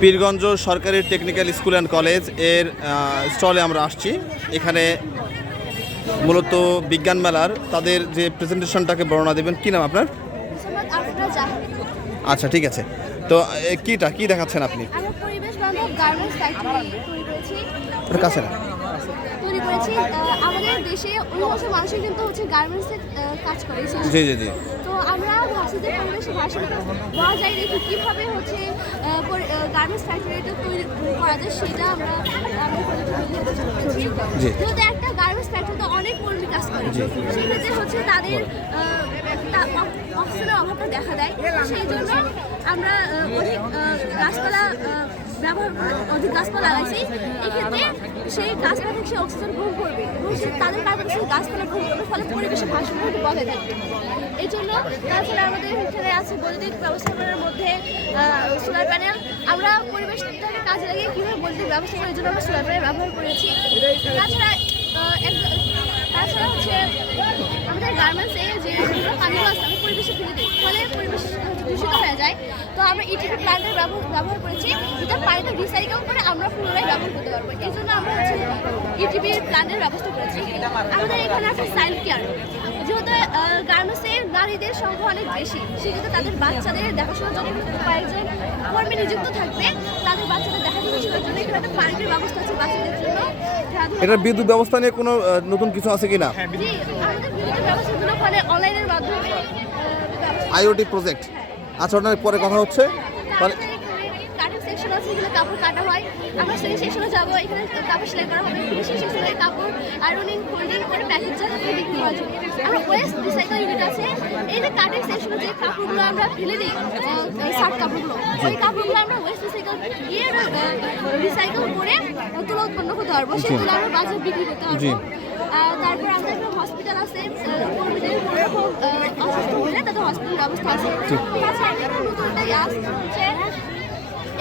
পীরগঞ্জ সরকারি technical school and কলেজের স্টলে আমরা আসছি। এখানে মূলত বিজ্ঞান মেলার তাদের যে প্রেজেন্টেশনটাকে বর্ণনা দেবেন। কী নাম আপনার? আচ্ছা ঠিক আছে। তো কীটা কী দেখাচ্ছেন আপনি? কাছে না। তৈরি করেছি। আমাদের দেশে অধিকাংশ মানুষই কিন্তু হচ্ছে গার্মেন্টসে কাজ করে জি জি জি। তো আমরা বজায় রেখে কীভাবে হচ্ছে তৈরি করা যায় সেটা আমরা যেহেতু একটা গার্মেন্টস ফ্যাক্টরিতে অনেক কর্মী কাজ করে। সেক্ষেত্রে হচ্ছে তাদের আহ, তা- অ- অভাবটা দেখা দেয়। সেই জন্য আমরা অধিক গাছপালা ব্যবহার অধিক গাছপালা লাগাইছি। এক্ষেত্রে সেই গাছপালা থেকে সে অক্সিজেন গ্রহণ করবে এবং সে তাদের কারণে সেই গাছপালা গ্রহণ করবে, ফলে পরিবেশের ভারসাম্য বজায় থাকবে। এই জন্য তাছাড়া আমাদের এখানে আছে বৈদ্যুতিক ব্যবস্থাপনার মধ্যে সোলার প্যানেল আমরা পরিবেশটাকে কাজে লাগিয়ে কীভাবে বৈদ্যুতিক ব্যবস্থা করার জন্য আমরা সোলার প্যানেল ব্যবহার করেছি। তাছাড়া তাছাড়া হচ্ছে আমাদের গার্মেন্টসে যে নোংরা পানিগুলো আছে, আমরা পরিবেশে ফেলে দিই, ফলে পরিবেশ দূষিত হয়ে যায়। তো আমরা ইটিপি প্ল্যান্টের ব্যবহার করেছি যেটা পানিটা রিসাইকেল করে আমরা পুনরায় ব্যবহার করতে পারব। এই জন্য আমরা হচ্ছে ইটিপি প্ল্যান্টের ব্যবস্থা করেছি। আমাদের এখানে আছে সাইল্ড কেয়ার যেহেতু গার্মেন্টসে নারীদের সংখ্যা অনেক বেশি সেক্ষেত্রে তাদের বাচ্চাদের দেখাশোনার জন্য কয়েকজন কর্মী নিযুক্ত থাকবে। তাদের বাচ্চাদের দেখাশোনার জন্য এখানে একটা পার্কের ব্যবস্থা আছে বাচ্চাদের জন্য। এটা বিদ্যুৎ ব্যবস্থা নিয়ে কোনো নতুন কিছু আছে কিনা? জি আমাদের বিদ্যুতের ব্যবস্থাগুলো ফলে অনলাইনের মাধ্যমে আহ, ব্যবস্থা আইওটি প্রজেক্ট আচ্ছা ওটার পরে কথা হচ্ছে। মানে কাটিং সেকশন আছে এখানে কাপড় কাটা হয়। আমরা সেই সেকশনে যাব এখানে কাপড় সেলাই করা হবে। ফিনিশিং সেকশনে কাপড় আয়রনিং ফোল্ডিং করে প্যাকেজ করে বিক্রি করা যাবে আমরা ওয়েস্ট রিসাইকেল ইউনিট আছে। এই যে কাটিং সেকশনে যে কাপড়গুলো আমরা ফেলে দিই শার্ট কাপড়গুলো ওই কাপড়গুলো আমরা ওয়েস্ট রিসাইকেল দিয়ে রিসাইকেল করে তুলো উৎপন্ন করতে পারব। সেগুলো আমরা বাজারে বিক্রি করতে। পারব। তারপর আমাদের একটা হসপিটাল আছে কর্মীদের অসুস্থ হলে তাদের হসপিটাল ব্যবস্থা আছে। তাছাড়া নতুন একটা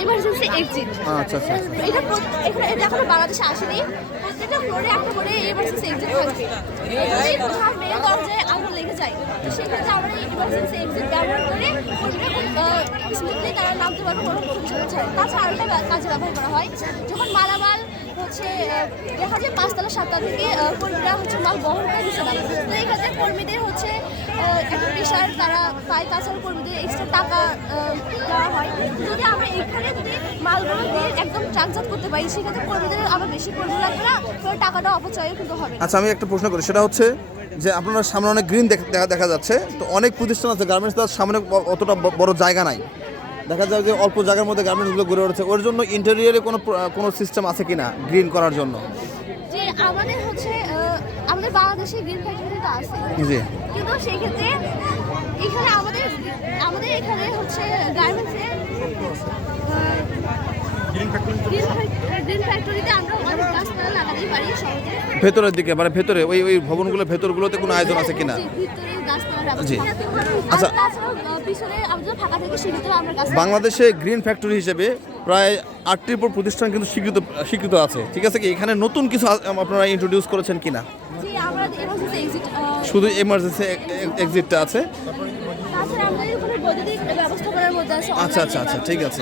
হচ্ছে এমার্জেন্সি এক্সিট আচ্ছা আচ্ছা। এটা এখানে এটা এখনও বাংলাদেশে আসেনি। প্রত্যেকটা ফ্লোরে একটা করে এমার্জেন্সি এক্সিট থাকবে। যদি কোথাও মেয়ে দরজায় আগুন লেগে যায় তো সেক্ষেত্রে আমরা এই এমার্জেন্সি এক্সিট ব্যবহার করে স্মুথলি তারা নামতে পারবে কোনো সমস্যা ছাড়া তাছাড়া আরেকটা কাজে ব্যবহার করা হয় যখন মালামাল হচ্ছে দেখা যায় পাঁচতলা সাতটা থেকে কর্মীরা হচ্ছে মাল বহন করে দিচ্ছে না তো এই কর্মীদের হচ্ছে একটা পেশার তারা পায় তাছাড়া কর্মীদের এক্সট্রা টাকা আহ, দেওয়া হয় যদি আমরা এখানে যদি মালগুলো দিয়ে একদম করতে পারি সেক্ষেত্রে কর্মীদের আবার বেশি কর্মী লাগবে না টাকাটা অপচয় কিন্তু হবে না। আচ্ছা আমি একটা প্রশ্ন করি সেটা হচ্ছে যে আপনার সামনে অনেক গ্রিন দেখা দেখা যাচ্ছে তো অনেক প্রতিষ্ঠান আছে গার্মেন্টস তার সামনে অতটা বড় জায়গা নাই। দেখা যায় যে অল্প জায়গার মধ্যে গার্মেন্টসগুলো গড়ে উঠেছে ওর জন্য ইন্টেরিয়ারে কোনো কোনো সিস্টেম আছে কি না গ্রিন করার জন্য? যে আমাদের হচ্ছে আমাদের বাংলাদেশে গ্রিন ফ্যাক্টরিটা আছে। জি। কিন্তু সেই ক্ষেত্রে এখানে আমাদের আমাদের এখানে হচ্ছে গার্মেন্টসে গ্রিন ফ্যাক্টরিতে আমরা অনেক গাছপালা লাগাতেই পারি সহজে ভেতরের দিকে মানে ভেতরে ওই ওই ভবনগুলোর ভেতরগুলোতে কোনো আয়োজন আছে কিনা? জি। আচ্ছা। বাংলাদেশে গ্রিন ফ্যাক্টরি হিসেবে প্রায় আটটি পর প্রতিষ্ঠান কিন্তু স্বীকৃত স্বীকৃত আছে। ঠিক আছে কি? এখানে নতুন কিছু আপনারা ইন্ট্রোডিউস করেছেন কি না জি আমরা এমার্জেন্সি এক্সিট শুধু এমার্জেন্সি এক্সিটটা আছে তাছাড়া আমাদের ওখানে বৈদ্যুতিক ব্যবস্থাপনার মধ্যে আছে আচ্ছা, আচ্ছা, আচ্ছা, ঠিক আছে।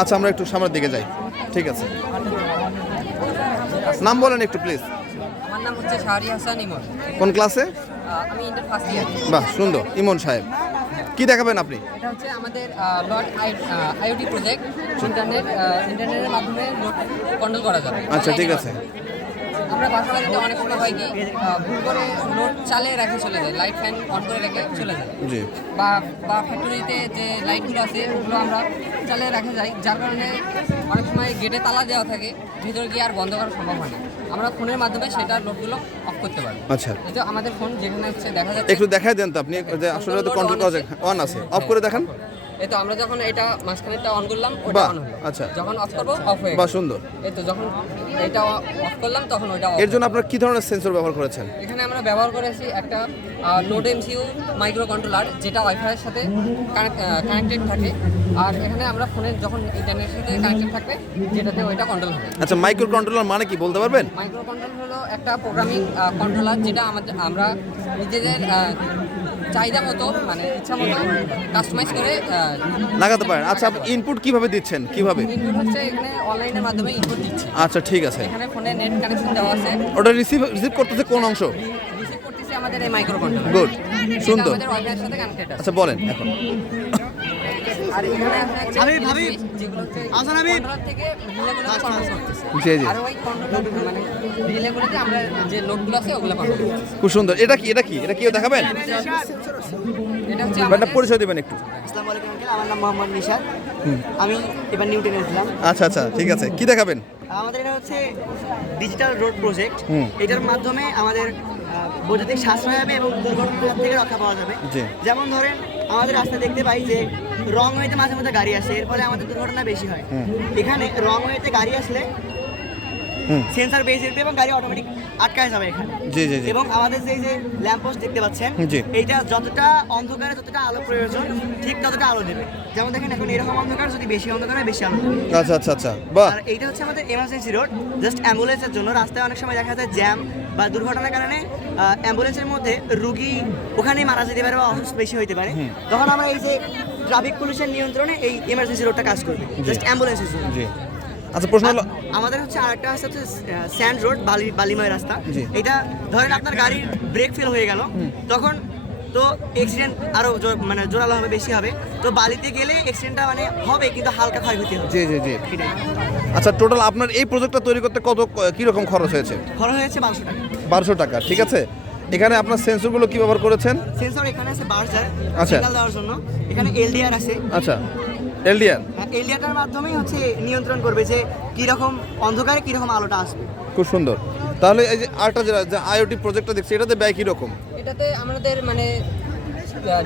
আচ্ছা আমরা একটু সামনের দিকে যাই। ঠিক আছে। নাম বলেন একটু প্লিজ আমার নাম হচ্ছে শাহরি হাসান ইমন। কোন ক্লাসে? আমি ইন্টার ফার্স্ট ইয়ার বাহ সুন্দর। ইমন সাহেব। কি দেখাবেন আপনি? এটা হচ্ছে আমাদের লট আইওটি প্রজেক্ট ইন্টারনেট ইন্টারনেটের মাধ্যমে কন্ট্রোল করা যাবে। আচ্ছা ঠিক আছে। আমরা বাসা বাড়িতে অনেক সময় হয় কি ভুল করে লোড চালিয়ে রেখে চলে যায় লাইট ফ্যান অন করে রেখে চলে যায় জি। বা বা ফ্যাক্টরিতে যে লাইটগুলো আছে ওগুলো আমরা চালিয়ে রাখা যায় যার কারণে অনেক সময় গেটে তালা দেওয়া থাকে ভিতরে গিয়ে আর বন্ধ করা সম্ভব হয় না। আমরা ফোনের মাধ্যমে সেটা লোডগুলো অফ করতে পারি আচ্ছা। এই তো আমাদের ফোন যেখানে হচ্ছে দেখা যাচ্ছে একটু দেখাই দেন তো আপনি যে আসলে তো কন্ট্রোল করা যায়। অন আছে। অফ করে দেখান। এই তো আমরা যখন এটা মাঝখানেরটা অন করলাম ওটা অন হলো। আচ্ছা। যখন অফ করব অফ হয়ে বাহ সুন্দর। এই তো যখন এটা অফ করলাম তখন ওইটা এর জন্য আপনার কি ধরনের সেন্সর ব্যবহার করেছেন? এখানে আমরা ব্যবহার করেছি একটা নোড এমসিউ মাইক্রো কন্ট্রোলার যেটা ওয়াইফাইয়ের সাথে কানেক্টেড থাকে। আর এখানে আমরা ফোনের যখন ইন্টারনেটের সাথে কানেক্টেড থাকবে যেটাতে ওইটা কন্ট্রোল হবে। আচ্ছা মাইক্রো কন্ট্রোলার মানে কি বলতে পারবেন? মাইক্রো কন্ট্রোল হলো একটা প্রোগ্রামিং কন্ট্রোলার যেটা আমাদের আমরা নিজেদের চাহিদা মতো মানে ইচ্ছা মতো কাস্টমাইজ করে লাগাতে পারেন। আচ্ছা আপনি ইনপুট কীভাবে দিচ্ছেন? কীভাবে? ইনপুট হচ্ছে এখানে অনলাইনের মাধ্যমে ইনপুট দিচ্ছি। আচ্ছা ঠিক আছে। এখানে ফোনে নেট কানেকশন দেওয়া আছে। ওটা রিসিভ রিসিভ করতেছে কোন অংশ? রিসিভ করতেছে আমাদের এই মাইক্রো কন্ট্রোলার গুড সুন্দর। আচ্ছা বলেন এখন। আর এখানে আছে যেগুলো হচ্ছে আসান আমি। কন্ট্রোলার থেকে রিলেগুলো কন্ট্রোল করতেছে জি জি। আর ওই মানে রিলেগুলোতে আমরা যে লোডগুলো আছে ওগুলো খুব সুন্দর। এটা কি এটা কি? এটা কি দেখাবেন? এটা হচ্ছে পরিচয় দিবেন একটু। আসসালামু আলাইকুম আমার নাম মোহাম্মদ আমি এবার নিউটনে উঠলাম আচ্ছা আচ্ছা ঠিক আছে। কি দেখাবেন? আমাদের এটা হচ্ছে ডিজিটাল রোড প্রজেক্ট হুম। এটার মাধ্যমে আমাদের বৈদ্যুতিক সাশ্রয় হবে এবং দুর্ঘটনার থেকে রক্ষা পাওয়া যাবে। যেমন ধরেন আমাদের রাস্তায় দেখতে পাই যে রং ওয়েতে মাঝে মধ্যে গাড়ি আসে এর ফলে আমাদের দুর্ঘটনা বেশি হয়। এখানে রং ওয়েতে গাড়ি আসলে। সেন্সার বেস থাকবে এবং গাড়ি অটোমেটিক আটকায় যাবে এখানে। জি জি এবং আমাদের যে যে ল্যাম্প পোস্ট দেখতে পাচ্ছেন। এইটা যতটা অন্ধকারে যতটা আলো প্রয়োজন ঠিক ততটা আলো দেবে। যেমন দেখেন এখন এরকম অন্ধকার যদি বেশি অন্ধকার হয় বেশি আলো আচ্ছা আচ্ছা আচ্ছা। বাহ। আর এইটা হচ্ছে আমাদের এমার্জেন্সি রোড জাস্ট অ্যাম্বুলেন্সের জন্য। রাস্তায় অনেক সময় দেখা যায় জ্যাম বা দুর্ঘটনার কারণে অ্যাম্বুলেন্সের মধ্যে রুগী ওখানেই মারা যেতে পারে বা অসুস্থ বেশি হইতে পারে। তখন আমরা এই যে ট্রাফিক পুলিশের নিয়ন্ত্রণে এই এমার্জেন্সি রোডটা কাজ করবে জাস্ট অ্যাম্বুলেন্সের জন্য। আচ্ছা প্রশ্ন হলো আমাদের হচ্ছে আরেকটা রাস্তা হচ্ছে স্যান্ড রোড বালি বালিময় রাস্তা। এটা ধরেন আপনার গাড়ির ব্রেক ফেল হয়ে গেল তখন তো অ্যাক্সিডেন্ট আরও জো- মানে জোরালো হবে বেশি হবে। তো বালিতে গেলে অ্যাক্সিডেন্টটা মানে হবে কিন্তু হালকা ক্ষয়ক্ষতি হবে। জি জি জি। আচ্ছা টোটাল আপনার এই প্রজেক্টটা তৈরি করতে কত কি রকম খরচ হয়েছে? খরচ হয়েছে বারোশো টাকা। বারোশো টাকা ঠিক আছে? এখানে আপনার সেন্সরগুলো কি ব্যবহার করেছেন? সেন্সর এখানে আছে বার্জার আচ্ছা। দেওয়ার জন্য। এখানে এলডিআর আছে। আচ্ছা এলডিআর এলডিআরটার মাধ্যমেই হচ্ছে নিয়ন্ত্রণ করবে যে কীরকম অন্ধকারে কীরকম আলোটা আসবে। খুব সুন্দর। তাহলে এই যে আরেকটা যে আইওটি প্রজেক্টটা দেখছি এটাতে ব্যয় কীরকম? এটাতে আমাদের মানে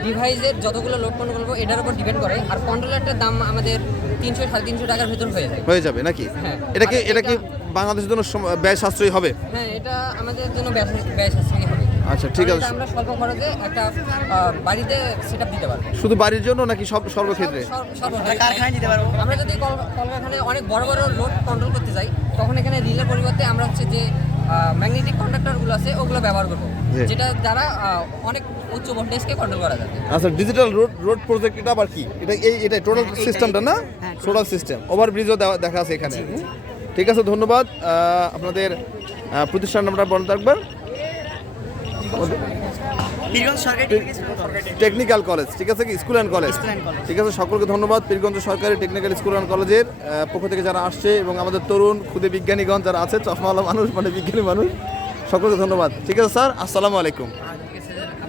ডিভাইসের যতগুলো লোড কন্ট্রোল করব এটার উপর ডিপেন্ড করে। আর কন্ট্রোলারটার দাম আমাদের তিনশো সাড়ে তিনশো টাকার ভিতর হয়ে যায়। হয়ে যাবে নাকি? হ্যাঁ। এটা কি এটা কি বাংলাদেশের জন্য ব্যয় সাশ্রয়ী হবে? হ্যাঁ এটা আমাদের জন্য ব্যয় ব্যয় সাশ্রয়ী হবে। আচ্ছা, ঠিক আছে। আমরা স্বল্প খরচে একটা বাড়িতে সেট আপ দিতে পারব। শুধু বাড়ির জন্য নাকি সব সর্বক্ষেত্রে? কারখানায় দিতে পারব। আমরা যদি কল- কলকারখানায় অনেক বড় বড় লোড কন্ট্রোল করতে যাই তখন এখানে রিলের পরিবর্তে আমরা হচ্ছে যে ম্যাগনেটিক কন্ডাক্টরগুলো আছে ওগুলো ব্যবহার করব। যেটা দ্বারা অনেক উচ্চ ভোল্টেজকে কন্ট্রোল করা যাবে। আচ্ছা ডিজিটাল রোড রোড প্রজেক্ট এটা আবার কি? এটা এই এটা টোটাল হ্যাঁ, সিস্টেমটা না? টোটাল সিস্টেম ওভারব্রিজও দেখা আছে এখানে। ঠিক আছে ধন্যবাদ। আপনাদের প্রতিষ্ঠান নামটা বন্ধ থাকবেন টেকনিক্যাল স্কুল সরকারি টেকনিক্যাল কলেজ ঠিক আছে কি? School and college. ঠিক আছে সকলকে ধন্যবাদ। পীরগঞ্জ সরকারি টেকনিক্যাল স্কুল অ্যান্ড কলেজের পক্ষ থেকে যারা আসছে এবং আমাদের তরুণ খুদে বিজ্ঞানীগণ যারা আছে চশমাওয়ালা মানুষ মানে বিজ্ঞানী মানুষ সকলকে ধন্যবাদ। ঠিক আছে স্যার? আসসালামু আলাইকুম।